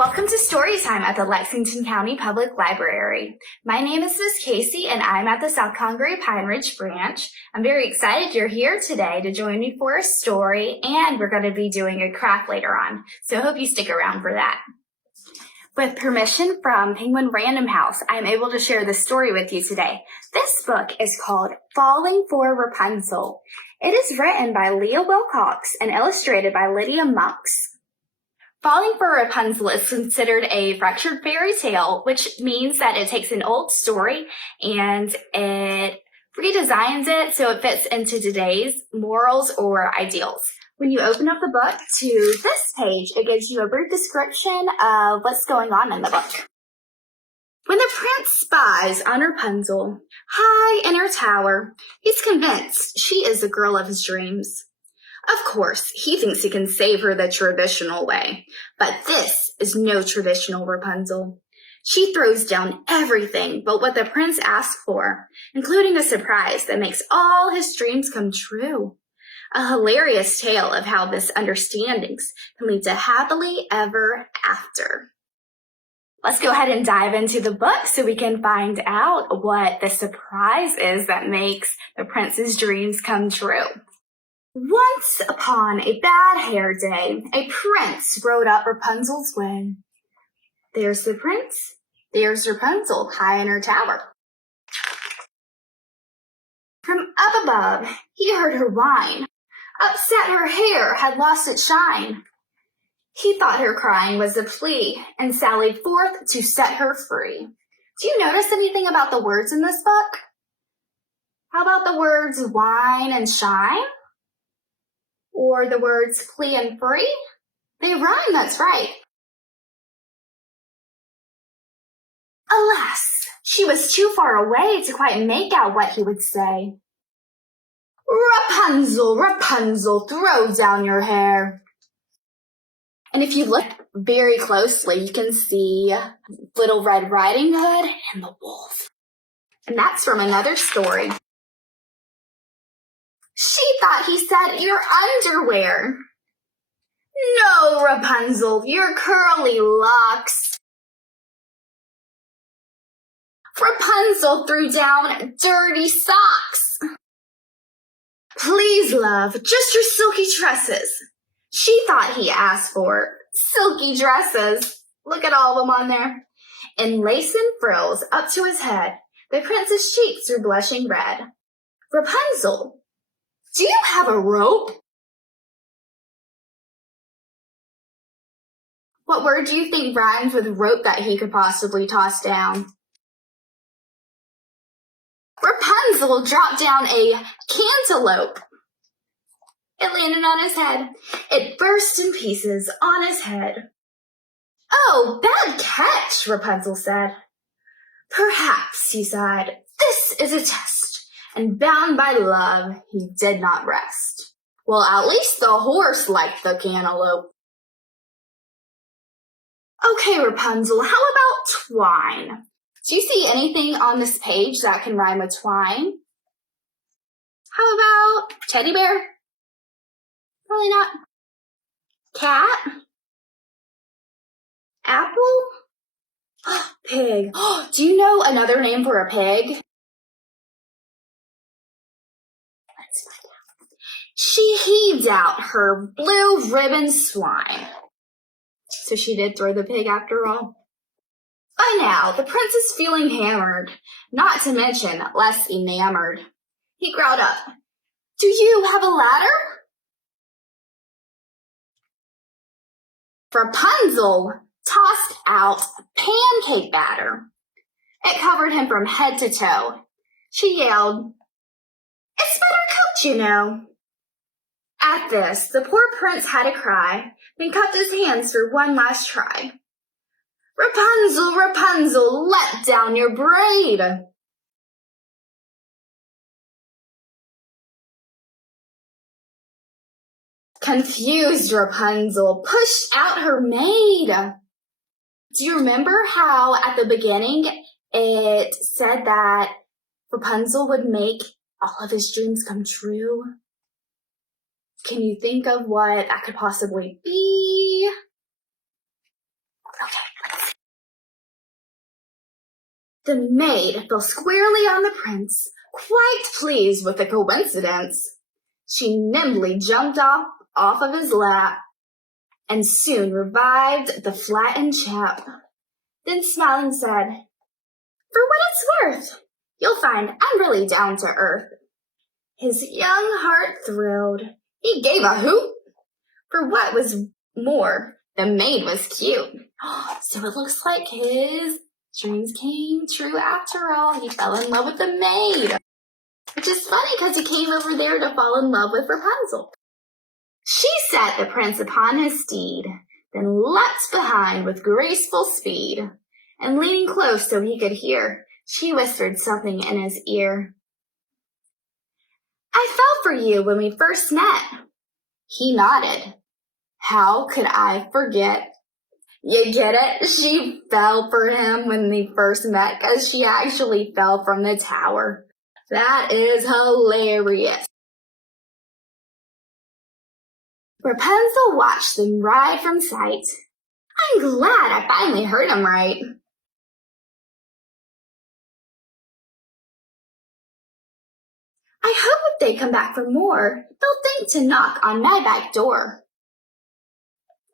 Welcome to Storytime at the Lexington County Public Library. My name is Miss Kacee and I'm at the South Congaree-Pine Ridge branch. I'm very excited you're here today to join me for a story, and we're going to be doing a craft later on, so I hope you stick around for that. With permission from Penguin Random House, I'm able to share this story with you today. This book is called Falling for Rapunzel. It is written by Leah Wilcox and illustrated by Lydia Monks. Falling for Rapunzel is considered a fractured fairy tale, which means that it takes an old story and it redesigns it so it fits into today's morals or ideals. When you open up the book to this page, it gives you a brief description of what's going on in the book. When the prince spies on Rapunzel high in her tower, he's convinced she is the girl of his dreams. Of course, he thinks he can save her the traditional way, but this is no traditional Rapunzel. She throws down everything but what the prince asked for, including a surprise that makes all his dreams come true. A hilarious tale of how misunderstandings can lead to happily ever after. Let's go ahead and dive into the book so we can find out what the surprise is that makes the prince's dreams come true. Once upon a bad hair day, a prince rode up Rapunzel's way. There's the prince, there's Rapunzel high in her tower. From up above, he heard her whine. Upset her hair had lost its shine. He thought her crying was a plea and sallied forth to set her free. Do you notice anything about the words in this book? How about the words whine and shine? Or the words plea and free? They rhyme, that's right. Alas, she was too far away to quite make out what he would say. Rapunzel, Rapunzel, throw down your hair. And if you look very closely, you can see Little Red Riding Hood and the wolf. And that's from another story. She thought he said your underwear. No, Rapunzel, your curly locks. Rapunzel threw down dirty socks. Please, love, just your silky tresses. She thought he asked for silky dresses. Look at all of them on there. And lace and frills up to his head. The prince's cheeks were blushing red. Rapunzel, do you have a rope? What word do you think rhymes with rope that he could possibly toss down? Rapunzel dropped down a cantaloupe. It landed on his head. It burst in pieces on his head. Oh, bad catch, Rapunzel said. Perhaps, he sighed, this is a test. And bound by love, he did not rest. Well, at least the horse liked the cantaloupe. Okay, Rapunzel, how about twine? Do you see anything on this page that can rhyme with twine? How about teddy bear? Probably not. Cat? Apple? Pig. Do you know another name for a pig? She heaved out her blue ribbon swine. So she did throw the pig after all. By now, the prince is feeling hammered, not to mention less enamored. He growled up, do you have a ladder? Rapunzel tossed out pancake batter. It covered him from head to toe. She yelled, it's Buttercup, you know. At this, the poor prince had a cry, then cupped his hands for one last try. Rapunzel, Rapunzel, let down your braid. Confused Rapunzel pushed out her maid. Do you remember how at the beginning it said that Rapunzel would make all of his dreams come true? Can you think of what that could possibly be? The maid fell squarely on the prince, quite pleased with the coincidence. She nimbly jumped off of his lap and soon revived the flattened chap. Then smiling said, "For what it's worth, you'll find I'm really down to earth." His young heart thrilled. He gave a hoot. For what was more, the maid was cute. So it looks like his dreams came true after all. He fell in love with the maid. Which is funny because he came over there to fall in love with Rapunzel. She set the prince upon his steed, then leapt behind with graceful speed. And leaning close so he could hear, she whispered something in his ear. "I fell for you when we first met." He nodded. "How could I forget?" You get it? She fell for him when they first met because she actually fell from the tower. That is hilarious. Rapunzel watched them ride from sight. I'm glad I finally heard him right. I hope if they come back for more, they'll think to knock on my back door.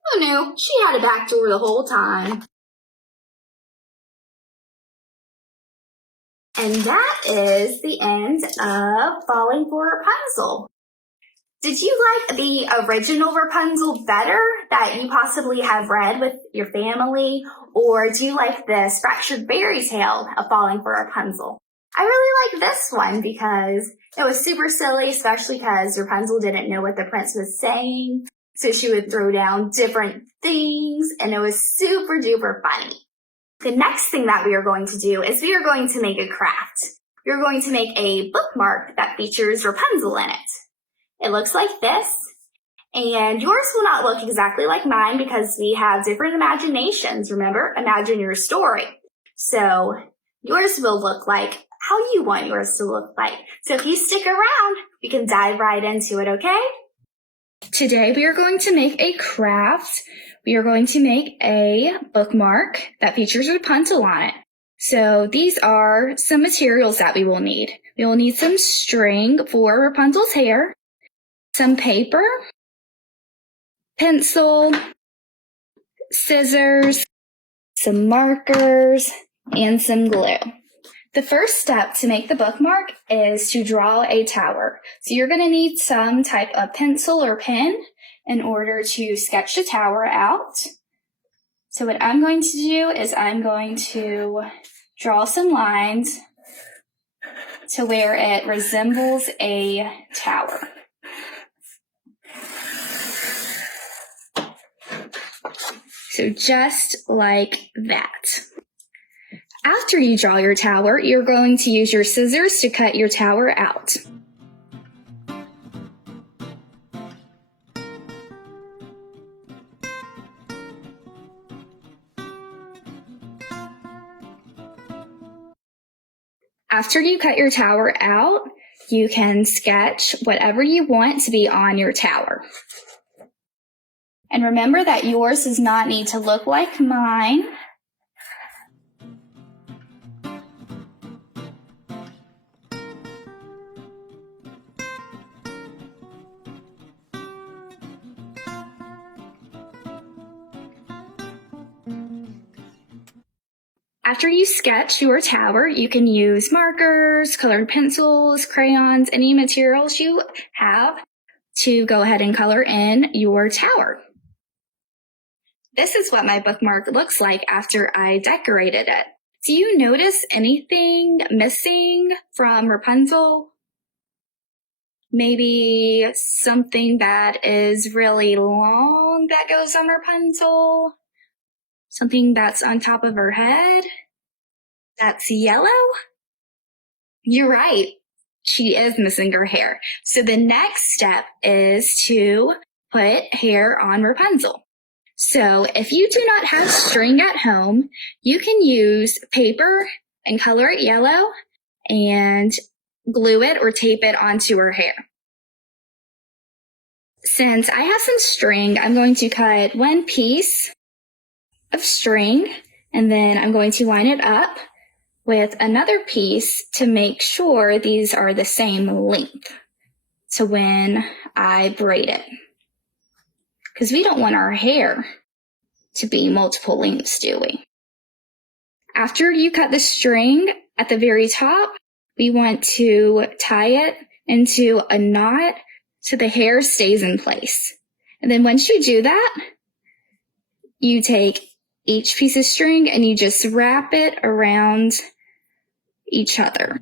Who knew? She had a back door the whole time. And that is the end of Falling for Rapunzel. Did you like the original Rapunzel better that you possibly have read with your family? Or do you like this fractured fairy tale of Falling for Rapunzel? I really like this one because it was super silly, especially because Rapunzel didn't know what the prince was saying. So she would throw down different things and it was super duper funny. The next thing that we are going to do is we are going to make a craft. We are going to make a bookmark that features Rapunzel in it. It looks like this, and yours will not look exactly like mine because we have different imaginations. Remember, imagine your story. So yours will look like how you want yours to look like. So if you stick around, we can dive right into it, okay? Today we are going to make a craft. We are going to make a bookmark that features Rapunzel on it. So these are some materials that we will need. We will need some string for Rapunzel's hair, some paper, pencil, scissors, some markers, and some glue. The first step to make the bookmark is to draw a tower. So you're going to need some type of pencil or pen in order to sketch the tower out. So what I'm going to do is I'm going to draw some lines to where it resembles a tower. So just like that. After you draw your tower, you're going to use your scissors to cut your tower out. After you cut your tower out, you can sketch whatever you want to be on your tower. And remember that yours does not need to look like mine. After you sketch your tower, you can use markers, colored pencils, crayons, any materials you have to go ahead and color in your tower. This is what my bookmark looks like after I decorated it. Do you notice anything missing from Rapunzel? Maybe something that is really long that goes on Rapunzel? Something that's on top of her head? That's yellow? You're right. She is missing her hair. So the next step is to put hair on Rapunzel. So if you do not have string at home, you can use paper and color it yellow and glue it or tape it onto her hair. Since I have some string, I'm going to cut one piece of string, and then I'm going to line it up with another piece to make sure these are the same length. So when I braid it, because we don't want our hair to be multiple lengths, do we? After you cut the string at the very top, we want to tie it into a knot so the hair stays in place. And then once you do that, you take each piece of string and you just wrap it around each other.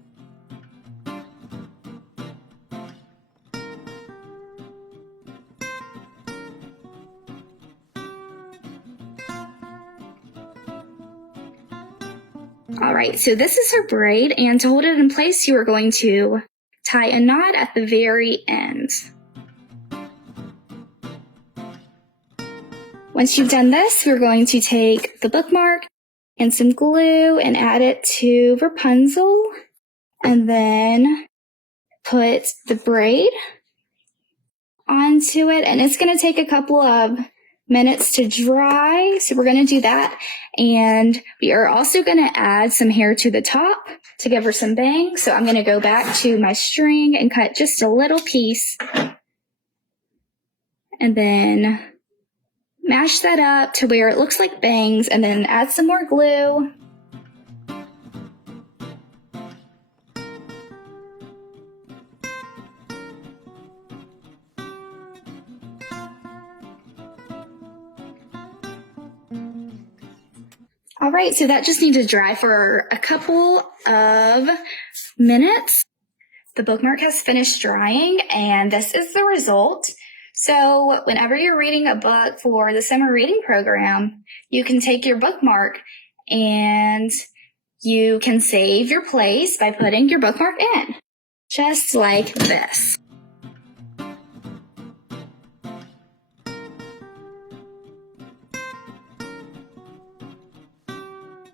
All right, so this is her braid, and to hold it in place, you are going to tie a knot at the very end. Once you've done this, we're going to take the bookmark and some glue and add it to Rapunzel, and then put the braid onto it, and it's going to take a couple of minutes to dry, so we're going to do that. And we are also going to add some hair to the top to give her some bangs. So I'm going to go back to my string and cut just a little piece, and then mash that up to where it looks like bangs, and then add some more glue. All right, so that just needs to dry for a couple of minutes. The bookmark has finished drying, and this is the result. So whenever you're reading a book for the summer reading program, you can take your bookmark and you can save your place by putting your bookmark in, just like this.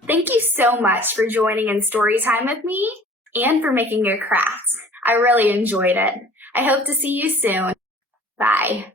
Thank you so much for joining in Storytime with me and for making your craft. I really enjoyed it. I hope to see you soon. Bye.